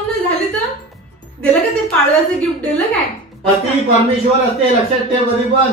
काऊन नाही झाली तर दिलं का ते पाडव्याचं गिफ्ट दिलं काय? अति परमेश्वर असते लक्षात ठेव कधी पण.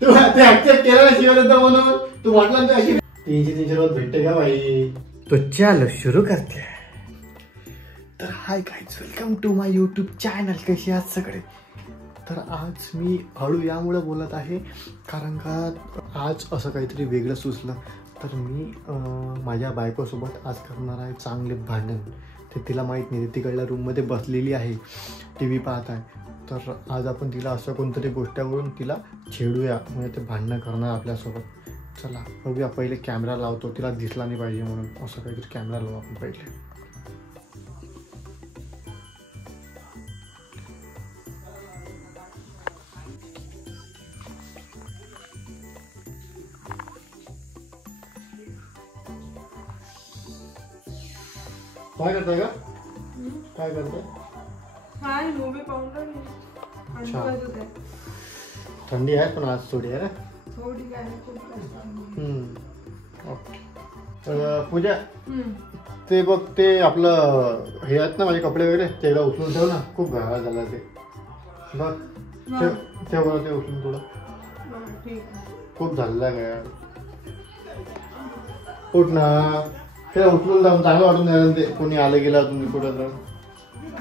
तू ते ऍक्सेप्ट केलं ना शिवराज म्हणून तू म्हटलं तर अशी 300 रोज भेटते का भाई. तो चलो शुरू करते. तर hi guys, welcome to my YouTube channel. कसे आहात सगळे? तर आज मी हळू यामुळे बोलत आहे कारण का आज असं काहीतरी वेगळं सुचलं. तर मी माझ्या बायकोसोबत आज करणार आहे चांगले भांडण. ते तिला माहीत नाही, तिकडल्या रूममध्ये बसलेली आहे, टी व्ही पाहत आहे. तर आज आपण तिला असं कोणतरी गोष्टीवरून तिला छेडूया, म्हणजे ते भांडणं करणार आपल्यासोबत. चला बघूया. पहिले कॅमेरा लावतो, तिला दिसला नाही पाहिजे म्हणून असं काहीतरी कॅमेरा लावू आपण पहिले. काय करताय का? काय करताय? हाय मूवी पाहून थंडी आहे पण आज थोडी आहे ना. थोडी काय ओके. पूजा, ते बघ, ते आपलं हे आहेत ना माझे कपडे वगैरे, ते एकदा उचलून ठेव ना. खूप घाण झाला ते. बघ ठेव बरं ते उचलून थोडं. खूप झालेलं आहे काय. उठ ना, ते उचलून जाऊन चांगलं वाटून द्यायला. ते कोणी आलं गेलं तुम्ही कुठं तर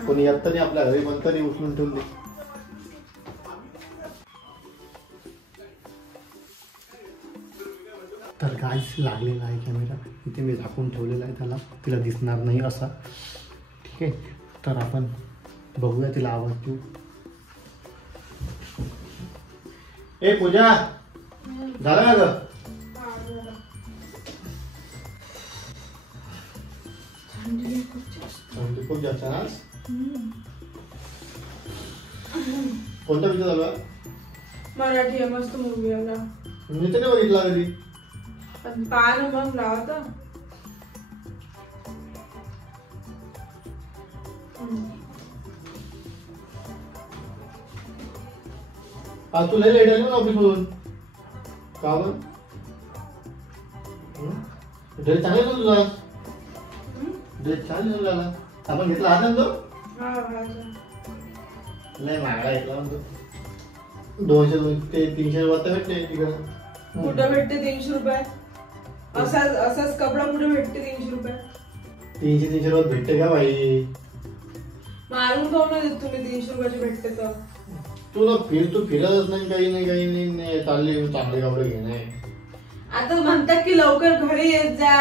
कोणी येत नाही आपल्या घरी, पण तरी उचलून ठेवून दे. तर गाईस लागलेला आहे कॅमेरा इथे, मी झाकून ठेवलेला आहे त्याला, तिला दिसणार नाही असा. ठीक आहे, तर आपण बघूया तिला आवाज देऊ. ए पूजा, झालं का ग? थंडी खूप जास्त ना. कोणता पिक्चर झाला? मराठी आहे, मस्त मूवी आहे. मी तर बघितला कधी. पाहा ना मग लावता. आज तुला लेट आली ना ऑफिस मधून. का बरं? ड्रेस चांगला तुझा. ड्रेस छान झाला. आपण घेतला हा ना तो. नाही महागडा घेतला म्हणतो. 200 ते 300 वाजता भेटते तिकडं. कुठं भेटते 300 रुपये? असाच कपडा कुठे भेटते 300 रुपये? 300 रोज भेटते का भाई? मारून खाऊ नाही देत तुम्ही 300 रुपयाचे भेटते तर. तू फिरतच नाही, काही नाही चालले चांगले कपडे घेणे. आता म्हणतात की लवकर घरी येत जा,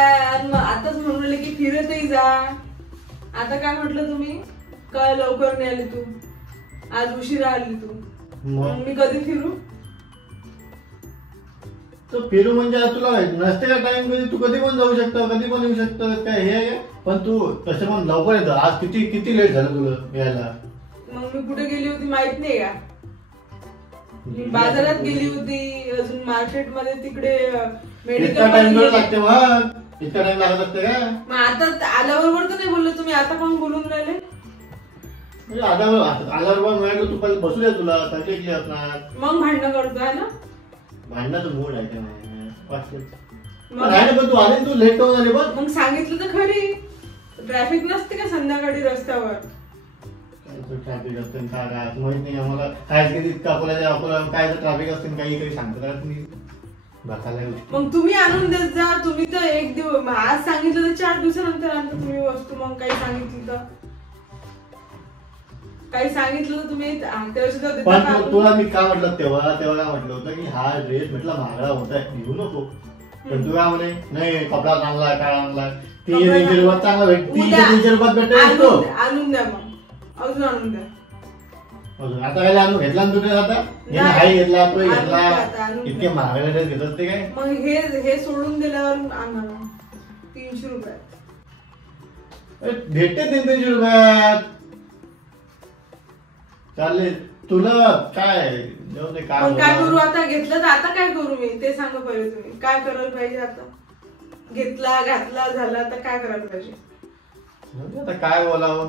आताच म्हणले की फिरतही जा. आता काय म्हटलं तुम्ही? काय लवकर नाही आली तू, आज उशिरा आली तू, मग मी कधी फिरू? तो फिरू म्हणजे तुला नसते का टाइम? कधी तू कधी पण जाऊ शकतो, कधी पण येऊ शकतो. काय हे आहे? पण तू तसं पण लवकर येतं. आज किती लेट झालं तुला यायला? मग मी कुठे गेली होती माहित नाही का? मी बाजारात गेली होती, अजून मार्केट मध्ये तिकडे मेडिकल टाइम लागते. मग इतका टाइम लागत असते का? मग आता आल्याबरोबर तर नाही बोललो तुम्ही, आता पण बोलून राहिले. म्हणजे आल्याबरोबर मिळालं तू पण बसू दे, तुला थंडी असणार. मग भांडणं करतोय ना. भांडणाचं मूड आहे का नाही? पण तू आली, तू लेट होऊन आली. बघ मग सांगितलं तर खरी. ट्रॅफिक नसते का संध्याकाळी रस्त्यावर? ट्रॅफिक असते काय माहित नाही आम्हाला. काय अकोला काय ट्रॅफिक असते, काही सांगतात नाही. मग तुम्ही आणून देत जा. तुम्ही तर एक दिवस आज सांगितलं तर 4 दिवसानंतर आणता तुम्ही वस्तू. मग काही सांगितलं तर तुम्ही तुला मी काय म्हटलं तेव्हा काय म्हटलं होतं की हा ड्रेस म्हटलं महागडा होता, घेऊ नको. पण तू काय म्हणे, नाही कपडा चांगला, काय आणला, 300 रुपयात चांगला भेटतो. 300 रुपयात भेटतो. आणून द्या, मग अजून आणून द्या. आता काय आणून घेतला ना तुझ्या? आता हाय घेतला, तो घेतला, इतके महागडे ड्रेस घेतात ते काय? मग हे सोडून दिल्यावर आणा 300 रुपयात भेटते. 300 रुपयात चालेल. तुला काय काय करू आता? घेतलं तर आता काय करू मी ते सांगा पहिले. तुम्ही काय करायला पाहिजे आता? घेतला, घातला, झाला तर काय करायला पाहिजे? आता काय बोलावं?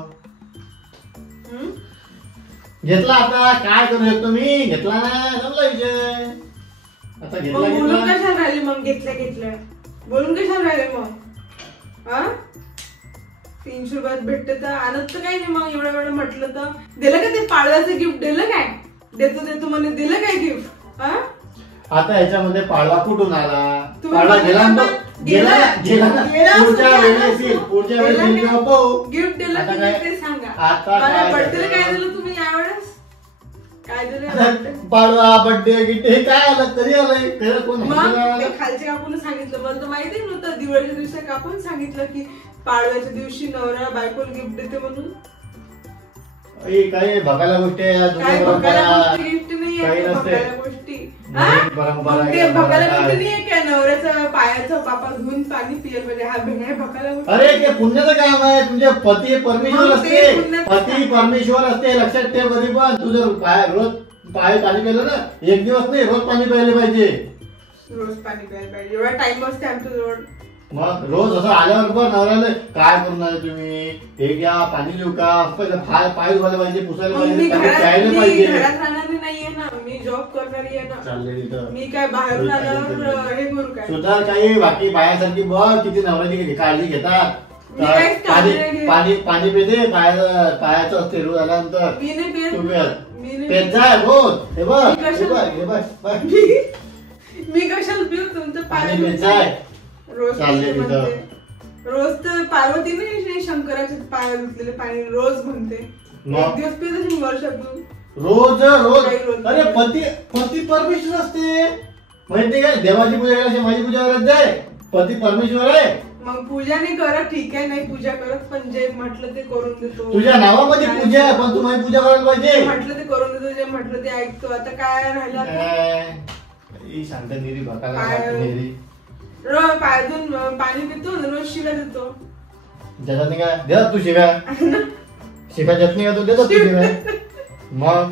घेतला, आता काय करू शकतो मी? घेतला ना, जमला विषय. आता घेतला. बोलून कशाला राहिले मग? घेतल्या बोलून कशाला राहिले मग? 300 रुपयात भेटते तर आणत तर काही नाही. मग एवढ्या वेळा म्हटलं तर दिलं का ते पाडव्याचं गिफ्ट दिलं काय? देतो म्हणे दिलं काय गिफ्ट? आता याच्यामध्ये पाडवा कुठून आला? तुम्ही पाडवा गेला ना गेला पुढच्या वेळेस येईल, पुढच्या वेळेस येईल तेव्हा पाहू. गिफ्ट दिलं आता की काय? ते सांगा. आता काय बर्थडे काय करतो? दिलं तुम्ही यावेळेस? काय दिलं? पाडवा बर्थडे गिफ्ट हे काय आलं? कधी आलंय? खरं कोण मग आलं? ते खालच्या काकून सांगितलं. मला तर माहिती नव्हतं. दिवाळीच्या दिवशी काकून सांगितलं की पाडव्याच्या दिवशी नवरा बायकोला गिफ्ट देते म्हणून. काही बघायला गोष्टी आहे या जुन्या काय परंपरा. बघायला गोष्टी गिफ्ट नाही काही आहे. नसते. बघायला गोष्टी परंपरा मग ते आहे, बघायला काय? गोष्टी नाहीये काय? नवऱ्याचा पायाचा पापा धुवून पाणी पियल म्हणजे हा हे बघायला गोष्टी. अरे ते पुण्याचं काम आहे. तुझे पती परमेश्वर मग ते असते. पुण्याचं पती काम. परमेश्वर असते, लक्षात ठेव. कधी पण तू जर रोज पाय पाणी प्यायलं ना, एक दिवस नाही रोज पाणी प्यायला पाहिजे. रोज पाणी प्यायला पाहिजे. एवढा टाइम असते आमच्या जवळ. मग रोज असं आल्यावर पण नवऱ्याला काय करून आले तुम्ही, हे घ्या पाणी देऊ का, पाय धुवायला पाहिजे, पुसायला मग मी पाहिजे, पाणी प्यायला घरात पाहिजे. राहणारी नाहीये ना. मी जॉब करणारी आहे ना. चालले तिथं मी काय बाहेरून आल्यावर हे करू काय? सुधार काही बाकी बायासारखी बघ किती नवऱ्याची काळजी घेतात. मी काहीच काळजी नाही घेत. पाणी पिते पायाचं असते रोज आल्यानंतर. मी नाही पेत. तू मी नाही पेत जाय रोज. हे बघ मी कशाला- हे बघ मी कशाला पिऊ? तुमचं पाय पाणी पेत जाय. रोज चालले म्हणते. तिथं. रोज तर पार्वती नाही शंकराचे पाय धुतलेले पाणी रोज म्हणते. मग? एक दिवस पित असेल वर्षातून. रोज काही रोज. अरे पती परमेश्वर असते माहिती काय. देवाची पूजा करायची, माझी पूजा करत जाय. पती परमेश्वर आहे. मग पूजा नाही करत ठीक आहे, नाही पूजा करत पण जे म्हटलं ते करून देतो. तुझ्या नावामध्ये पूजा आहे पण तू माझी पूजा करायला पाहिजे. म्हटलं ते करून देतो, जे म्हटलं ते ऐकतो. आता काय राहिलं? सांगता निरी बघायला काय? रोज पायदून पाणी पितो रोज शिव्या देतो. देतात नाही का? देतात तू शिव्या. शिव्या देत नाही का तू? देतात तू शिव्या. मग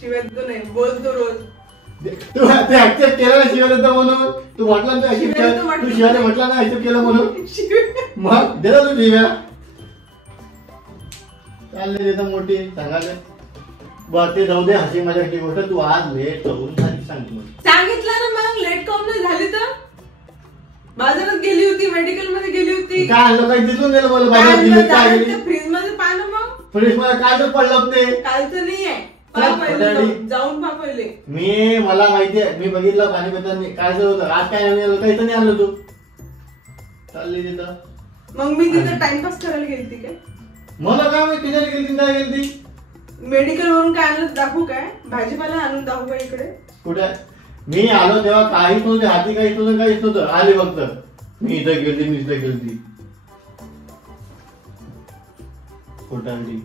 शिव्या देतो नाही, बोलतो रोज. तू ते ऍक्सेप्ट केलं ना शिव्या देतो म्हणून. तू म्हटलं ना तू शिव्या म्हटलं ना ऍक्सेप्ट केलं म्हणून. मग देतात तू शिव्या. चालले देतात मोठी सांगायला. बरं ते जाऊ दे, हसी मजाकची गोष्ट. तू आज लेट करून सांगितलं ना. मग लेट काऊन नाही झाली तर? बाजारात गेली होती, मेडिकल मध्ये गेली होती. काय आणलं? काही दिसून गेलं मला बाजारात गेली काय गेली. फ्रीज मध्ये पाहिलं मग. फ्रीज मध्ये काय तर पडलं ते. कालचं नाही आहे. जाऊन पहा पहिले. मला माहितीये, मी बघितलं पाणी पिताना काय होतं. आज काय आणलं? काही तर नाही आणलं तू. चालली तिथं. मग मी तिथं टाइमपास करायला गेलती काय? मला काय माहिती तिथे गेली काय गेली. मेडिकल वरून काय आणलं दाखवू काय? भाजीपाला आणून दाखवू का इकडे? कुठे? मी आलो तेव्हा काहीच नव्हते, हाती काहीच नव्हतं. आली फक्त मी इथं गेलती. खोटांडी.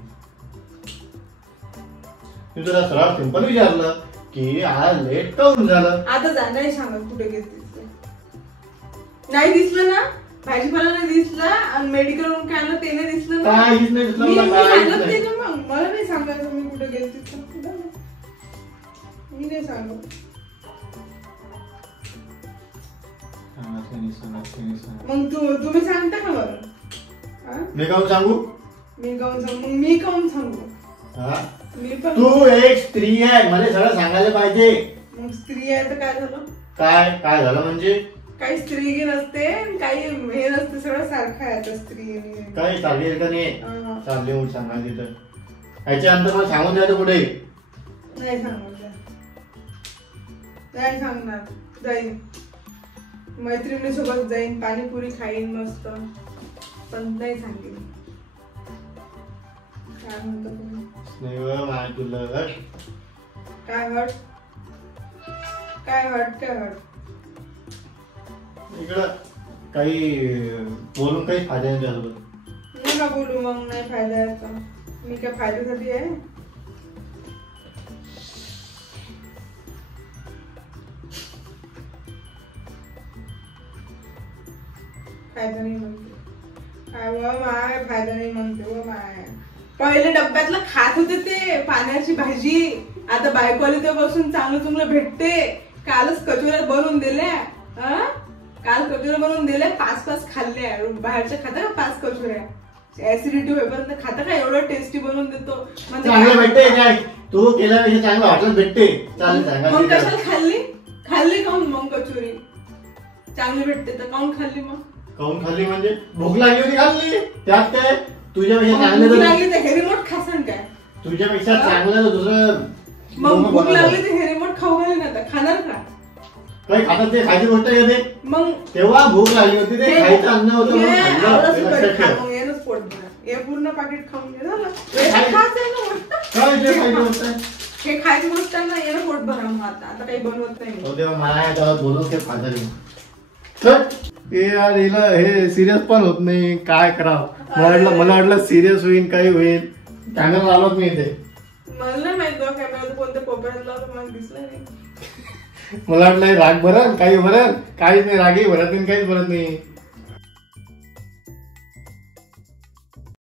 मी तुला सरळ सिंपल विचारलं की आज लेट काऊन झालं. आता जा, नाही सांगत कुठे गेलती. नाही दिसलं ना? भाजीपाला नाही दिसला आणि मेडिकल वरून काय आणलं ते नाही दिसलं ना? काहीच नाही दिसलं. मी काहीच सांगत नाही. नाही ना. मग मला नाही सांगायचं मी कुठे गेलती. मी नाही सांगत. मग तुम्ही सांगता का बरं? मी काऊन सांगू? मी काऊन सांगू? मी पण तू एक स्त्री आहे, मला सगळं सांगायला पाहिजे. मग स्त्री आहे तर काय झालं? काय झालं म्हणजे? काही स्त्री नसते, काही हे नसते, सगळं सारखं आहे आता स्त्री. काही चालेल का नाही? चालले म्हणून सांगा तिथं. याच्यानंतर मला सांगून द्यायचं कुठे? नाही सांगणार. जाईन मैत्रिणीसोबत जाईन, पाणीपुरी खाईन मस्त, पण नाही सांगेन. काय म्हणतो तुम्ही? नाही तुला काय हट? इकडं काही बोलून काही फायदा नाही झाला. नका बोलू मग, नाही फायदा याचा. मी काय फायद्यासाठी आहे? फायदा नाही म्हणते. काय व माय फायदा नाही म्हणते व माय. पहिले डब्यातलं खात होते ते पाण्याची भाजी. आता बायकोली तर बसून चांगलं भेटते. कालच कचोऱ्या बनवून दिल्या. काल कचोऱ्या बनवून दिल्या, 5 खाल्ल्या. बाहेरच्या खाता का 5 कचोऱ्या? ऍसिडिटी होईपर्यंत खाता का? एवढं टेस्टी बनवून देतो. चांगलं भेटते काय? तू केल्यापेक्षा चांगलं हॉटेल भेटते. मग कशाला खाल्ली काऊन मग कचोरी? चांगली भेटते तर काऊन खाल्ली मग? काऊन खाल्ली म्हणजे भूक लागली होती खाल्ली. त्यात काय तुझ्यापेक्षा भूक चांगलं लागली तर हे रिमोट खासान काय? तुझ्यापेक्षा चांगलं तर दुसरं मग भूक लागली तर हे रिमोट खाऊ घाले ना खाणार का? काही खातात ते खायची गोष्ट आहे का ते? मग तेव्हा भूक लागली होती ते खायचं अन्न होतं म्हणून हे खाल्लं. आवडत ते सुद्धा लक्षात ठेव. खा, मग यानंच पोट भरा. हे पूर्ण पाकिट खाऊन घे झालं. काय? हे खायचं ना मग. काय ते खायची गोष्ट आहे? हे खायची गोष्ट आहे ना यानं पोट भरा मग आता काही बनवत नाही. हो तेव्हा मला आता बोलून ते फायदा नाही. चल हे यार हिला हे सिरियस पण होत नाही काय करावं. मला वाटलं सिरियस होईल काही होईल. कॅमेरा लावत मी इथे. मला नाही माहित बा कॅमेरा कोणत्या कोपऱ्यात लावतो मला दिसलं नाही. मला वाटलं हे राग भरत काही भरत काहीच नाही रागही भरत नाही काहीच भरत नाही.